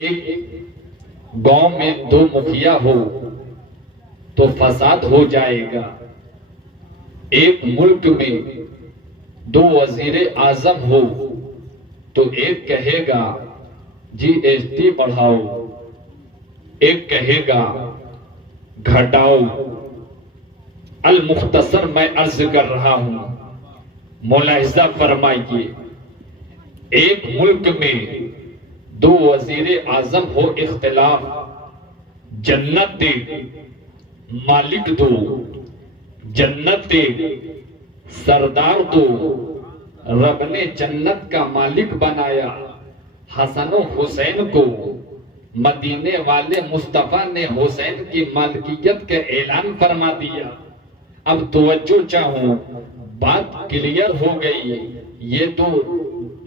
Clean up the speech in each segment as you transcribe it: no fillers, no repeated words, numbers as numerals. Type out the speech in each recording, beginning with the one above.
ایک گاؤں میں دو مکھیا ہو تو فساد ہو جائے گا. ایک ملک میں دو وزیر اعظم ہو تو ایک کہے گا جی ایس ٹی بڑھاؤ، ایک کہے گا گھٹاؤ. المختصر میں عرض کر رہا ہوں، ملاحظہ فرمائیے. ایک ملک میں دو وزیر اعظم ہو، اختلاف. جنت دے مالک دو، جنت دے سردار دو. رب نے جنت کا مالک بنایا حسن و حسین کو. مدینے والے مصطفیٰ نے حسین کی مالکیت کا اعلان فرما دیا. اب توجہ چاہوں، بات کلیئر ہو گئی.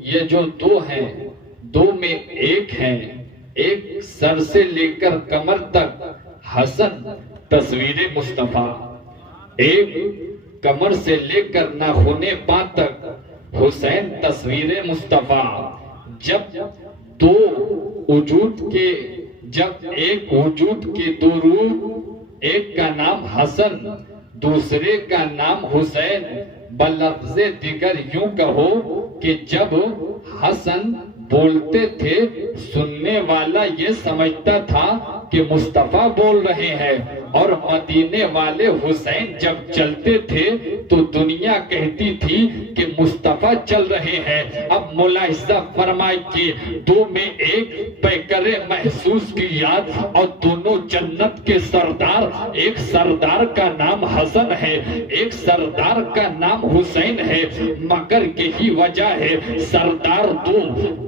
یہ جو دو ہیں، دو میں ایک ہیں، ایک سر سے لے کر کمر تک حسن تصویر مصطفیٰ، ایک کمر سے لے کر ناخن پاں تک حسین تصویر مصطفیٰ. جب دو وجود کے، جب ایک وجود کے دو روح، ایک کا نام حسن دوسرے کا نام حسین. بلفظ دیگر یوں کہو کہ جب حسن بولتے تھے سننے والا یہ سمجھتا تھا کہ مصطفیٰ بول رہے ہیں، اور مدینے والے حسین جب چلتے تھے تو دنیا کہتی تھی کہ مصطفیٰ چل رہے ہیں. اب ملاحظہ فرمائے کہ دو میں ایک پیکر محسوس کی یاد، اور دونوں جنت کے سردار. ایک سردار کا نام حسن ہے، ایک سردار کا نام حسین ہے. مگر یہی وجہ ہے، سردار دو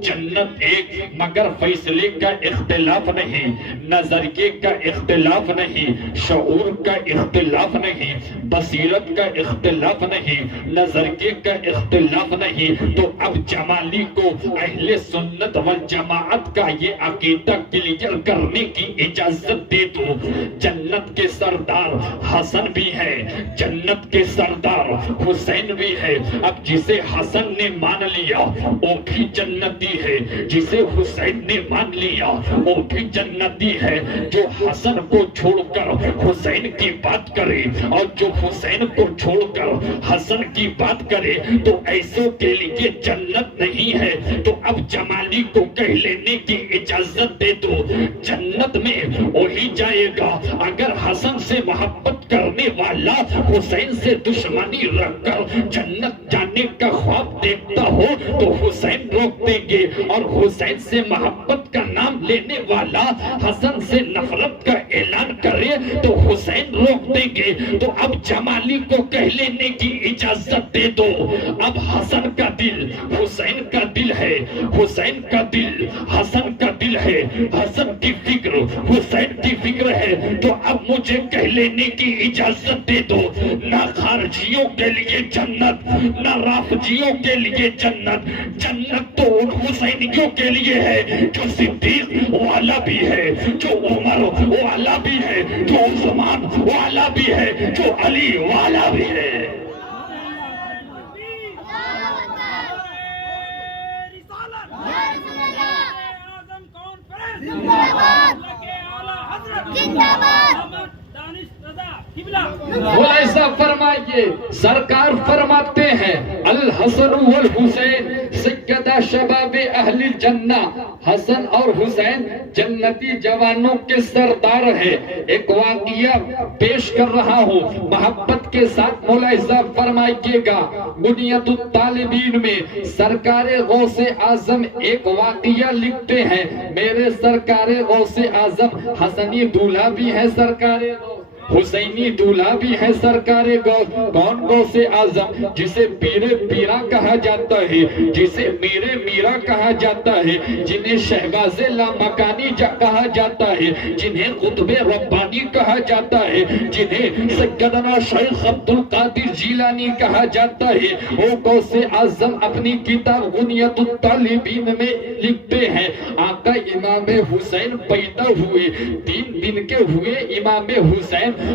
جنت ایک، مگر فیصلے کا اختلاف نہیں، نظریے کا اختلاف نہیں، شعور کا اختلاف نہیں، بصیرت کا اختلاف نہیں، نظریے کا اختلاف نہیں. تو اب جمالی کو اہل سنت والجماعت کا یہ عقیدہ کلیئر کرنے کی اجازت دے دو. جنت کے سردار حسن بھی ہے، جنت کے سردار حسین بھی ہے. اب جسے حسن نے مان لیا وہ بھی جنتی ہے، جسے حسین نے مان لیا وہ بھی جنتی ہے. جو حسن کو چھوڑ کر حسین کی بات کرے اور جو حسین کو چھوڑ کر حسن کی بات کرے تو ایسوں کے لیے جنت نہیں ہے. تو اب جمالی کو کہہ لینے کی اجازت دے دو، جنت میں وہی جائے گا اگر حسن سے محبت کرنے والا حسین سے دشمنی رکھ کر جنت جانے کا خواب دیکھتا ہو تو حسین روک دیں گے، اور حسین سے محبت کا نام لینے والا حسن سے نفرت کا اعلان کرے تو حسین روک دیں گے. تو اب جمالی کو کہہ لینے کی اجازت دے دو. اب حسن کا دل حسین کا دل ہے، حسین کا دل حسن کا دل ہے، حسن کی فکر حسین کی فکر ہے. تو اب مجھے کہہ لینے کی اجازت دے دو، نہ خارجیوں کے لیے جنت، نہ رافضیوں کے لیے جنت. جنت تو ان حسینیوں کے لیے ہے جو صدیق والا بھی ہے، جو عمر والا بھی ہے، جو عثمان والا بھی ہے، جو علی والا بھی ہے. ایسا فرمائیے، سرکار فرماتے ہیں الحسن والحسین سیدہ شباب اہل الجنہ. حسن اور حسین جنتی جوانوں کے سردار ہیں. ایک واقعہ پیش کر رہا ہوں، محبت کے ساتھ ملاحظہ فرمائیے گا. بنیت الطالبین میں سرکار غوث اعظم ایک واقعہ لکھتے ہیں. میرے سرکار غوث اعظم حسنی دولہا بھی ہے، سرکار حسینی دولہا بھی ہے. سرکار کون غوث اعظم؟ جسے پیر پیرا کہا جاتا ہے، جسے میرے میرا کہا جاتا ہے، جنہیں شہباز لامکانی کہا جاتا ہے، جنہیں قطب ربانی کہا جاتا ہے، جنہیں سیدنا شیخ عبد القادر جیلانی کہا جاتا ہے. وہ غوث اعظم اپنی کتاب بنیت الطالبین میں لکھتے ہیں آقا امام حسین پیدا ہوئے 3 دن کے ہوئے. امام حسین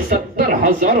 70,000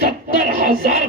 70,000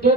2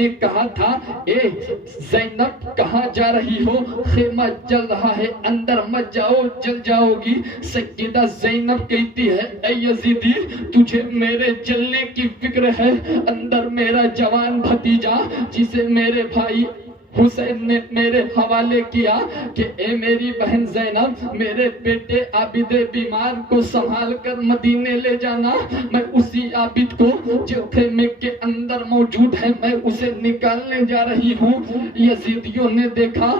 نے کہا تھا اے زینب کہاں جا رہی ہو، خیمہ جل رہا ہے اندر مت جاؤ جل جاؤ گی۔ سیدہ زینب کہتی ہے اے یزیدی تجھے میرے جلنے کی فکر ہے، اندر میرا جوان بھتیجا جسے میرے بھائی حسین نے میرے حوالے کیا کہ اے میری بہن زینب میرے بیٹے عابد بیمار کو سنبھال کر مدینے لے جانا، میں اسی عابد کو جو خیمے کے اندر موجود ہے میں اسے نکالنے جا رہی ہوں۔ یزیدیوں نے دیکھا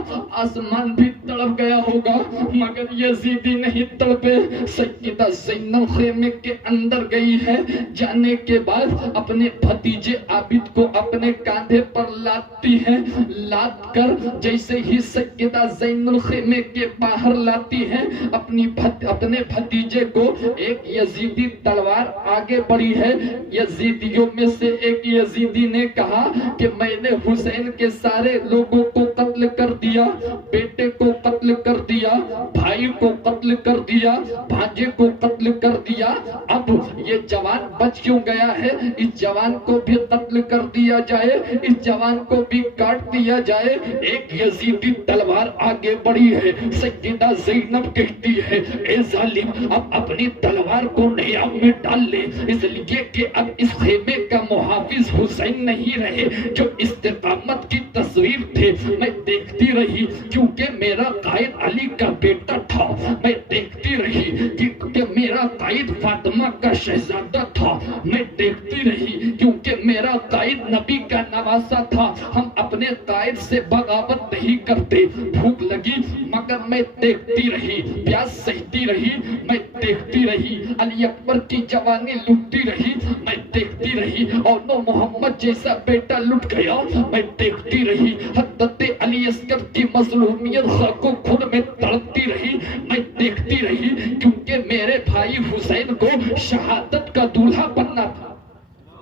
آسمان بھی تڑپ گیا ہوگا مگر یزیدی نہیں تڑپے۔ سیدہ زینب خیمے کے اندر گئی ہے، جانے کے بعد اپنے بھتیجے عابد کو اپنے کاندھے پر لاتی ہے، لاد کر جیسے ہی سیدہ زین الخیمے کے باہر لاتی ہے اپنے بھتیجے کو، ایک یزیدی تلوار آگے بڑھی ہے۔ یزیدیوں میں سے ایک یزیدی نے کہا کہ میں نے حسین کے سارے لوگوں کو قتل کر دیا، بیٹے کو قتل کر دیا، بھائی کو قتل کر دیا، بھانجے کو قتل کر دیا، اب یہ جوان بچ کیوں گیا ہے؟ اس جوان کو بھی قتل کر دیا جائے، اس جوان کو بھی کاٹ دیا جائے۔ ایک یزیدی تلوار آگے بڑھی ہے، سیدہ زینب کہتی ہے اے ظالم اب اپنی تلوار کو نیام میں ڈال لے، اس لیے کہ اب اس خیمے کا محافظ حسین نہیں رہے جو استقامت کی تصویر تھے۔ میں دیکھتی رہی کیونکہ میرا قائد علی کا بیٹا تھا، میں دیکھتی رہی کہ میرا قائد فاطمہ کا شہزادہ تھا، میں دیکھتی رہی کیونکہ میرا قائد نبی کا نواسا تھا۔ ہم اپنے قائد سے بغاوت نہیں کرتے، بھوک لگی مگر میں دیکھتی رہی، پیاس سہتی رہی، میں دیکھتی رہی، علی اکبر کی جوانی لٹتی رہی، میں دیکھتی رہی، اور نو محمد جیسا بیٹا لٹ گیا، میں دیکھتی رہی، حضرت علی اصغر کی مظلومیت خاک و خون میں تڑپتی رہی، میں دیکھتی رہی کیونکہ میرے بھائی حسین کو شہادت کا دولہا بننا تھا،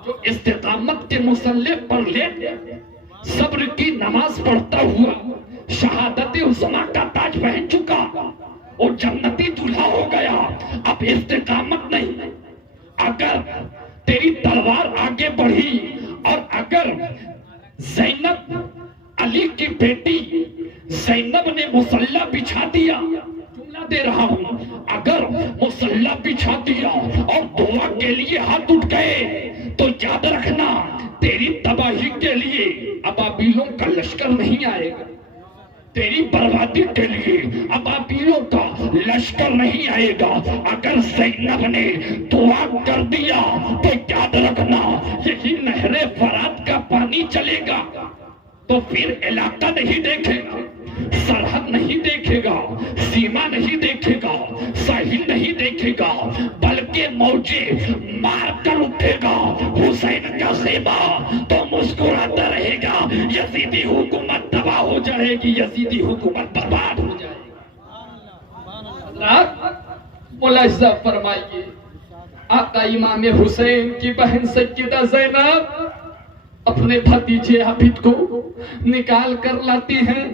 جو استقامت کے مسلح پر لیٹ صبر کی نماز پڑھتا ہوا شہادت عظمیٰ کا تاج پہن چکا اور جنتی دولہا ہو گیا۔ اب استقامت نہیں، اگر تیری تلوار آگے بڑھی اور اگر زینب علی کی بیٹی زینب نے مصلی بچھا دیا، جملہ دے رہا ہوں، اگر مصلی بچھا دیا اور دعا کے لیے ہاتھ اٹھ گئے تو یاد رکھنا تیری تباہی کے لیے ابابیلوں کا لشکر نہیں آئے گا، تیری بربادی کے لیے ابابیلوں کا لشکر نہیں آئے گا۔ اگر زینب نے دعا کر دیا تو یاد رکھنا یہی نہر فرات کا پانی چلے گا، تو پھر علاقہ نہیں دیکھے گا، سرحد نہیں دیکھے گا، سیما نہیں دیکھے گا، ساحل نہیں دیکھے گا، بلکہ موجے مار کر اٹھے گا حسین کا خیمہ، تو مسکراتا رہے گا، یزیدی حکومت تباہ ہو جائے گی، یزیدی حکومت برباد ہو جائے گی۔ حضرات ملاحظہ فرمائیے، آقا امام حسین کی بہن سیدہ زینب اپنے بھتیجے عابد کو نکال کر لاتی ہیں،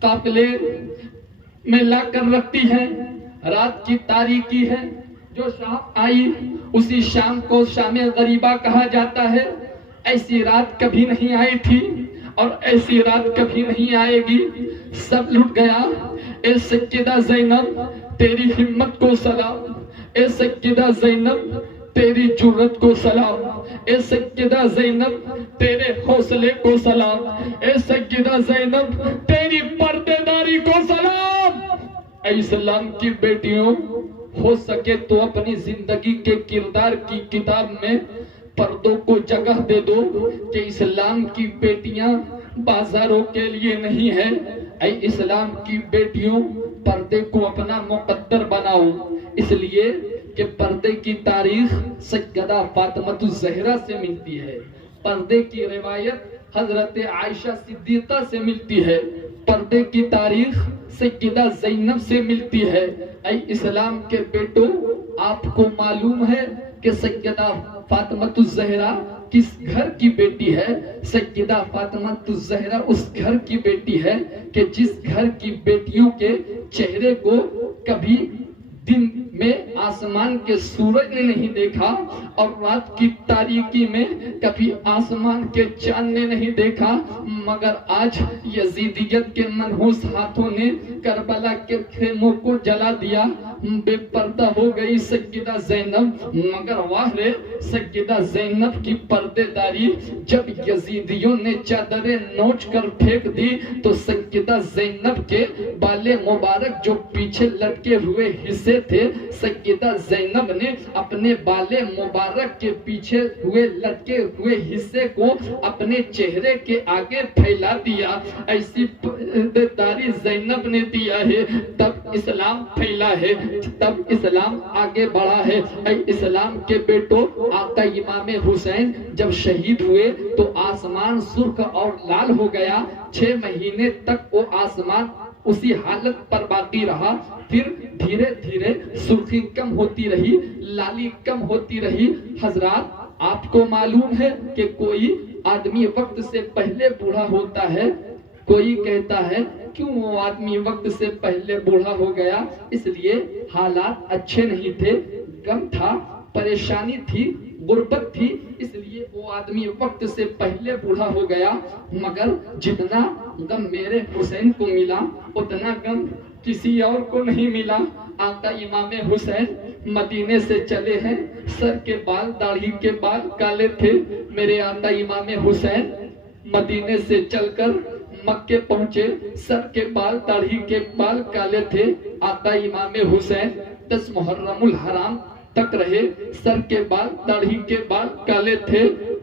قافلے میں لا کر رکھتی ہیں۔ رات کی تاریکی ہے، جو شام آئی اسی شام کو شام غریبہ کہا جاتا ہے۔ ایسی رات کبھی نہیں آئی تھی اور ایسی رات کبھی نہیں آئے گی، سب لٹ گیا۔ اے سیدہ زینب تیری ہمت کو سلام، اے سیدہ زینب تیری جرت کو سلام، اے سیدہ زینب تیرے حوصلے کو سلام، اے سیدہ زینب تیری پردے داری کو سلام۔ اے اسلام کی بیٹیوں، ہو سکے تو اپنی زندگی کے کردار کی کتاب میں پردوں کو جگہ دے دو کہ اسلام کی بیٹیاں بازاروں کے لیے نہیں ہے۔ اے اسلام کی بیٹیوں، پردے کو اپنا مقدر بناؤ، اس لیے کہ پردے کی تاریخ سیدہ فاطمہ الزہرا سے ملتی ہے، پردے کی روایت حضرت عائشہ صدیقہ سے ملتی ہے، پردے کی تاریخ سیدہ زینب سے ملتی ہے۔ اے اسلام کے بیٹوں، آپ کو معلوم ہے کہ سیدہ فاطمہ الزہرا کس گھر کی بیٹی ہے؟ سیدہ فاطمہ الزہرا اس گھر کی بیٹی ہے کہ جس گھر کی بیٹیوں کے چہرے کو کبھی دن میں آسمان کے سورج نے نہیں دیکھا اور رات کی تاریکی میں کبھی آسمان کے چاند نے نہیں دیکھا، مگر آج یزیدیت کے منحوس ہاتھوں نے کربلا کے خیموں کو جلا دیا، بے پردہ ہو گئی سیدہ زینب۔ مگر واہ رے سیدہ زینب کی پردے داری، جب یزیدیوں نے چادریں نوچ کر پھینک دی تو سیدہ زینب کے بال مبارک جو پیچھے لٹکے ہوئے حصے تھے، سیدہ زینب نے اپنے بال مبارک کے پیچھے ہوئے لٹکے ہوئے حصے کو اپنے چہرے کے آگے پھیلا دیا۔ ایسی پردے داری زینب نے دیا ہے، تب اسلام پھیلا ہے، تب اسلام آگے بڑھا ہے۔ اے اسلام کے بیٹو، آقا امام حسین جب شہید ہوئے تو آسمان سرخ اور لال ہو گیا۔ 6 مہینے تک وہ آسمان اسی حالت پر باقی رہا، پھر دھیرے دھیرے سرخی کم ہوتی رہی، لالی کم ہوتی رہی۔ حضرات آپ کو معلوم ہے کہ کوئی آدمی وقت سے پہلے بوڑھا ہوتا ہے، کوئی کہتا ہے کیوں وہ آدمی وقت سے پہلے بوڑھا ہو گیا؟ اس لیے حالات اچھے نہیں تھے، غم تھا، پریشانی تھی، غربت تھی، اس لیے وہ آدمی وقت سے پہلے بوڑھا ہو گیا۔ مگر جتنا غم میرے حسین کو ملا اتنا غم کسی اور کو نہیں ملا۔ آقا امام حسین مدینے سے چلے ہیں، سر کے بال داڑھی کے بال کالے تھے۔ میرے آقا امام حسین مدینے سے چل کر مکے پہنچے، سر کے بال داڑھی کے بال کالے تھے۔ آقا امام حسین 10 محرم الحرام تک رہے، سر کے بال داڑھی کے بال کالے تھے۔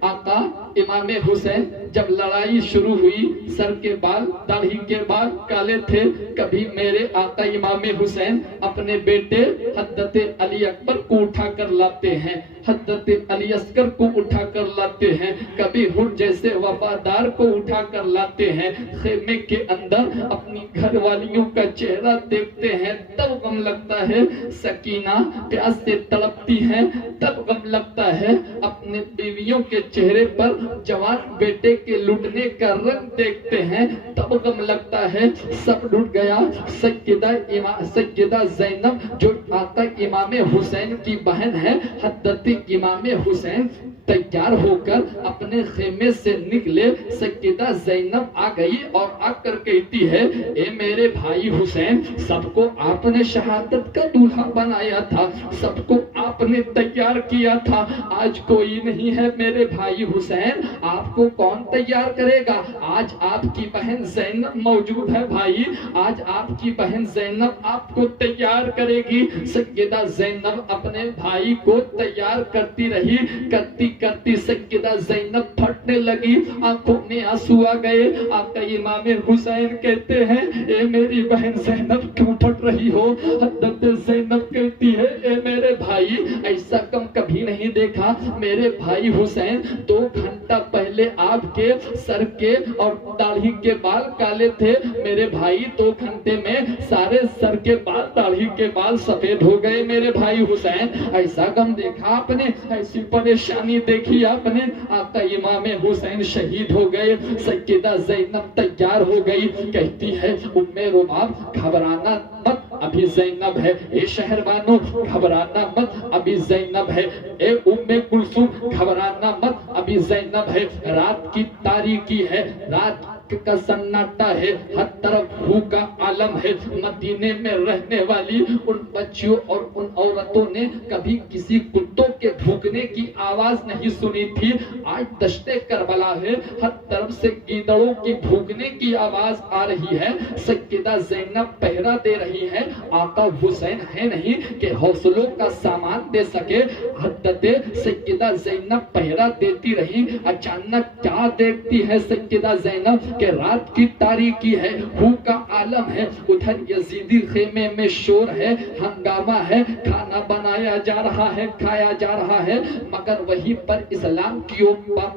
آقا امام حسین جب لڑائی شروع ہوئی، سر کے بال داڑھی کے بال کالے تھے۔ کبھی میرے آقا امام حسین اپنے بیٹے حضرت علی اکبر کو اٹھا کر لاتے ہیں، حضرت علی اصغر کو اٹھا کر لاتے ہیں، کبھی ہر جیسے وفادار کو اٹھا کر لاتے ہیں۔ خیمے کے اندر اپنی گھر والیوں کا چہرہ دیکھتے ہیں، تب غم لگتا ہے۔ سکینہ پیاس سے تڑپتی ہیں، تب غم لگتا ہے۔ اپنے بیویوں کے چہرے پر جوان بیٹے کے لٹنے کا رنگ دیکھتے ہیں، تب غم لگتا ہے۔ سب لٹ گیا۔ سیدہ زینب جو آقا امام حسین کی بہن ہے، حضرت امام حسین تیار ہو کر اپنے خیمے سے نکلے۔ سیدہ زینب آ گئی اور آ کر کہتی ہے، اے میرے بھائی حسین، سب کو آپ نے شہادت کا دولہا بنایا تھا، سب کو آپ نے تیار کیا تھا، آج کوئی نہیں ہے میرے بھائی حسین، آپ کو کون تیار کرے گا؟ آج آپ کی بہن زینب موجود ہے بھائی، آج آپ کی بہن زینب آپ کو تیار کرے گی۔ سیدہ زینب اپنے بھائی کو تیار کرتی رہی، کرتی کرتی سیدہ زینب پھٹنے لگی، آنکھوں میں آنسو آ گئے۔ آقا امام حسین کہتے ہیں، اے میری بہن زینب کیوں پھٹ رہی ہو؟ حضرت زینب کہتی ہے، اے میرے بھائی، ایسا کم کبھی نہیں دیکھا۔ میرے بھائی حسین 2 گھنٹہ پہلے آپ کے سر کے اور داڑھی کے بال کالے تھے، میرے بھائی 2 گھنٹے میں سارے سر کے بال داڑھی کے بال سفید ہو گئے۔ میرے بھائی حسین ایسا غم دیکھا آپ نے، ایسی پریشانی دیکھی آپ نے؟ آقا امام حسین شہید ہو گئے، سیدہ زینب تیار ہو گئی، کہتی ہے، ام رباب گھبرانا مت، ابھی زینب ہے۔ اے شہروانو گھبرانا مت، ابھی زینب ہے۔ اے ام کلثوم گھبرانا مت، ابھی زینب ہے۔ رات کی تاریکی ہے، رات کا سناٹا ہے، ہر طرف بھوک کا عالم ہے۔ مدینے میں رہنے والی ان بچیوں اور ان عورتوں نے کبھی کسی کتوں کے بھوکنے کی آواز نہیں سنی تھی۔ آج دشت کربلا ہے، ہر طرف سے گیدڑوں کی بھوکنے کی آواز آ رہی ہے۔ سیدہ زینب پہرا دے رہی ہے، آقا حسین ہے نہیں کہ حوصلوں کا سامان دے سکے۔ حضرت سیدہ زینب پہرا دیتی رہی، اچانک کیا دیکھتی ہے سیدہ زینب کہ رات کی تاریکی ہے، بھوک کا عالم ہے، ادھر یزیدی خیمے میں شور ہے، ہنگامہ ہے، کھانا بنایا جا رہا ہے، کھایا جا رہا ہے، مگر وہیں پر اسلام کی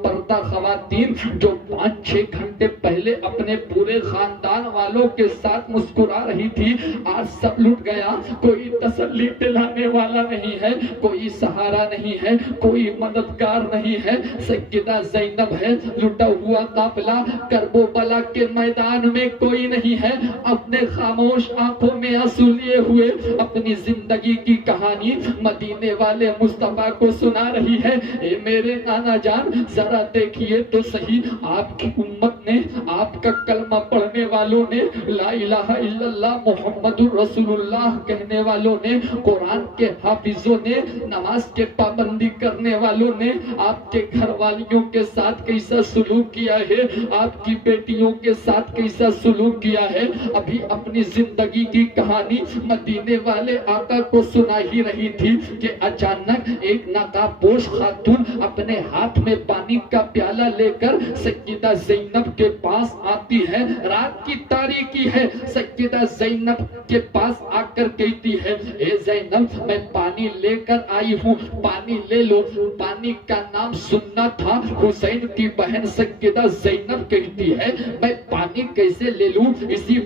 پردہ خواتین جو 5-6 گھنٹے پہلے اپنے پورے خاندان والوں کے ساتھ مسکرا رہی تھی، آج سب لٹ گیا۔ کوئی تسلی دلانے والا نہیں ہے، کوئی سہارا نہیں ہے، کوئی مددگار نہیں ہے۔ سیدہ زینب ہے، لٹا ہوا قافلہ کرب و کربلا کے میدان میں کوئی نہیں ہے، اپنے خاموش آنکھوں میں آنسو لیے ہوئے اپنی زندگی کی کہانی مدینے والے مصطفیٰ کو سنا رہی ہے۔ اے میرے نانا جان ذرا دیکھیے تو صحیح، آپ کی امت نے، آپ کا کلمہ پڑھنے والوں نے، لا الہ الا اللہ محمد رسول اللہ کہنے والوں نے، قرآن کے حافظوں نے، نماز کے پابندی کرنے والوں نے آپ کے گھر والیوں کے ساتھ کیسا سلوک کیا ہے، آپ کی بیٹیوں کے ساتھ کیسا سلوک کیا ہے۔ ابھی اپنی زندگی کی کہانی مدینے والے آقا کو سنا ہی رہی تھی کہ اچانک ایک نقاب پوش خاتون اپنے ہاتھ میں پانی کا پیالہ لے کر سیدہ زینب کے پاس آتی ہے۔ رات کی تاریکی ہے، سیدہ زینب کے پاس آ کر کہتی ہے، اے زینب میں پانی لے کر آئی ہوں، پانی لے لو۔ پانی کا نام سننا تھا۔ حسین کی بہن سیدہ زینب کہتی ہے، میں پانی کیسے لے لوں؟ اسی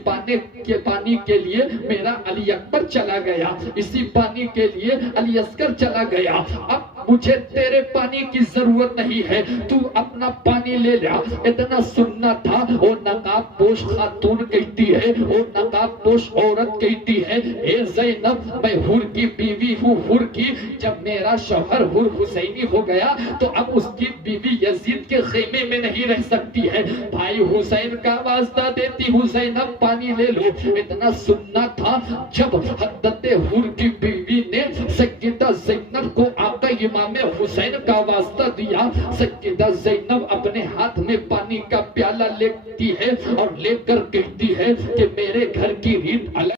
پانی کے لیے میرا علی اکبر چلا گیا، اسی پانی کے لیے علی اصغر چلا گیا، اب مجھے تیرے پانی کی ضرورت نہیں ہے، تو اپنا پانی لے لیا۔ اتنا سننا تھا۔ وہ نقاب پوش خاتون کہتی ہے، وہ نقاب پوش عورت کہتی ہے، اے زینب میں حور کی بیوی ہوں، حور کی۔ جب میرا شوہر حور حسینی ہو گیا تو اب اس کی بیوی یزید کے خیمے میں نہیں رہ سکتی ہے، بھائی حسین کا واسطہ دیتی ہوں، زینب پانی لے لو۔ اتنا سننا تھا جب حضرت حور کی بیوی نے سیدہ زینب کو آقا امام حسین کا واسطہ دیا، سیدہ زینب اپنے ہاتھ میں پانی کا پیالہ لیتی ہے اور لے کر کہتی ہے کہ میرے